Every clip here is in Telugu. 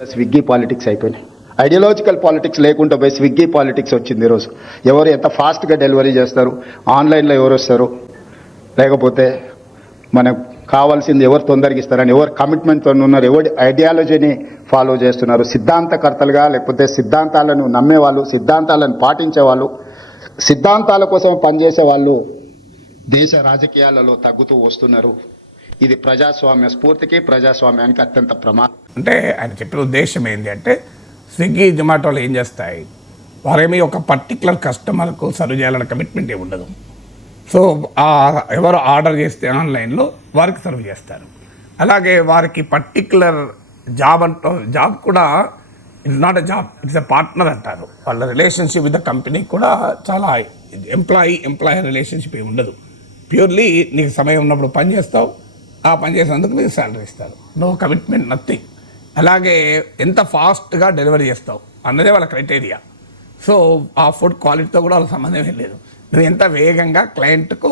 స్విగ్గీ పాలిటిక్స్ అయిపోయినాయి. ఐడియాలజికల్ పాలిటిక్స్ లేకుండా పోయి స్విగ్గీ పాలిటిక్స్ వచ్చింది ఈరోజు. ఎవరు ఎంత ఫాస్ట్గా డెలివరీ చేస్తారు, ఆన్లైన్లో ఎవరు వస్తారు, లేకపోతే మనకు కావాల్సింది ఎవరు తొందరగా ఇస్తారని, ఎవరు కమిట్మెంట్తో ఉన్నారు, ఎవరి ఐడియాలజీని ఫాలో చేస్తున్నారు, సిద్ధాంతకర్తలుగా లేకపోతే సిద్ధాంతాలను నమ్మేవాళ్ళు, సిద్ధాంతాలను పాటించేవాళ్ళు, సిద్ధాంతాల కోసం పనిచేసే వాళ్ళు దేశ రాజకీయాలలో తగ్గుతూ వస్తున్నారు. ఇది ప్రజాస్వామ్య స్ఫూర్తికి, ప్రజాస్వామ్యానికి అత్యంత ప్రమాదం. అంటే ఆయన చెప్పిన ఉద్దేశం ఏంటి అంటే, స్విగ్గీ జొమాటోలు ఏం చేస్తాయి, వారేమీ ఒక పర్టికులర్ కస్టమర్కు సర్వ్ చేయాలన్న కమిట్మెంట్ ఏమి ఉండదు. సో ఎవరు ఆర్డర్ చేస్తే ఆన్లైన్లో వారికి సర్వ్ చేస్తారు. అలాగే వారికి పర్టికులర్ జాబ్ కూడా it's not a job, it's a partner అంటారు. వాళ్ళ రిలేషన్షిప్ విత్ ద కంపెనీ కూడా చాలా ఎంప్లాయర్ రిలేషన్షిప్ ఏమి ఉండదు. ప్యూర్లీ నీకు సమయం ఉన్నప్పుడు పని చేస్తావు, ఆ పని చేసినందుకు నీకు శాలరీ ఇస్తారు. No commitment, nothing. అలాగే ఎంత ఫాస్ట్గా డెలివరీ చేస్తావు అన్నదే వాళ్ళ క్రైటీరియా. సో ఆ ఫుడ్ క్వాలిటీతో కూడా వాళ్ళ సంబంధం ఏం లేదు. నువ్వు ఎంత వేగంగా క్లయింట్కు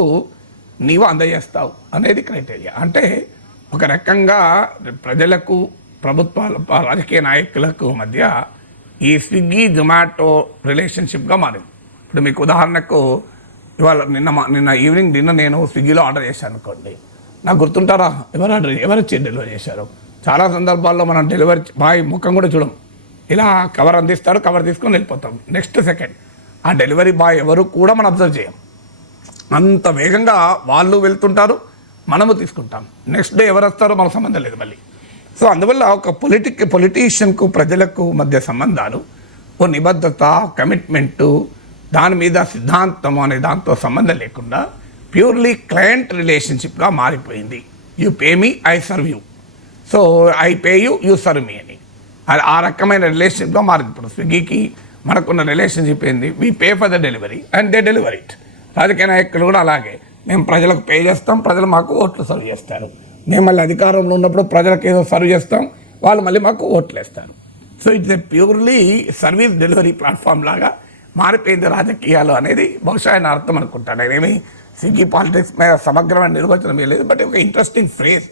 నీవు అందజేస్తావు అనేది క్రైటీరియా. అంటే ఒక రకంగా ప్రజలకు, ప్రభుత్వాల, రాజకీయ నాయకులకు మధ్య ఈ స్విగ్గీ జొమాటో రిలేషన్షిప్గా మారింది. ఇప్పుడు మీకు ఉదాహరణకు ఇవాళ నిన్న ఈవినింగ్ డిన్నర్ నేను స్విగ్గీలో ఆర్డర్ చేశాను అనుకోండి, నాకు గుర్తుంటారా ఎవరు వచ్చి డెలివరీ చేశారు. చాలా సందర్భాల్లో మనం డెలివరీ బాయ్ ముఖం కూడా చూడం, ఇలా కవర్ అందిస్తాడు, కవర్ తీసుకొని వెళ్ళిపోతాం. నెక్స్ట్ సెకండ్ ఆ డెలివరీ బాయ్ ఎవరు కూడా మనం అబ్జర్వ్ చేయం. అంత వేగంగా వాళ్ళు వెళ్తుంటారు, మనము తీసుకుంటాం. నెక్స్ట్ డే ఎవరు వస్తారో మనకు సంబంధం లేదు మళ్ళీ. సో అందువల్ల ఒక పొలిటీషియన్కు ప్రజలకు మధ్య సంబంధాలు, ఓ నిబద్ధత, కమిట్మెంటు, దాని మీద సిద్ధాంతం అనే దాంతో సంబంధం లేకుండా ప్యూర్లీ క్లయింట్ రిలేషన్షిప్గా మారిపోయింది. You pay me, I serve you. So I pay you, you serve me అని ఆ రకమైన రిలేషన్షిప్గా మారింది. ఇప్పుడు స్విగ్గీకి మనకున్న రిలేషన్షిప్ ఏంది, we pay for the delivery and they delivery it. రాజకీయ నాయకులు కూడా అలాగే, మేము ప్రజలకు పే చేస్తాం, ప్రజలు మాకు ఓట్లు సర్వ్ చేస్తారు. మేము మళ్ళీ అధికారంలో ఉన్నప్పుడు ప్రజలకు ఏదో సర్వ్ చేస్తాం, వాళ్ళు మళ్ళీ మాకు ఓట్లు వేస్తారు. So it's a purely service delivery platform లాగా మారిపోయింది రాజకీయాలు అనేది బహుశా ఆయన అర్థం అనుకుంటాను. నేనేమి స్విగ్గీ పాలిటిక్స్ మీద సమగ్రమైన నిర్వచనం లేదు, బట్ ఒక ఇంట్రెస్టింగ్ ఫ్రేజ్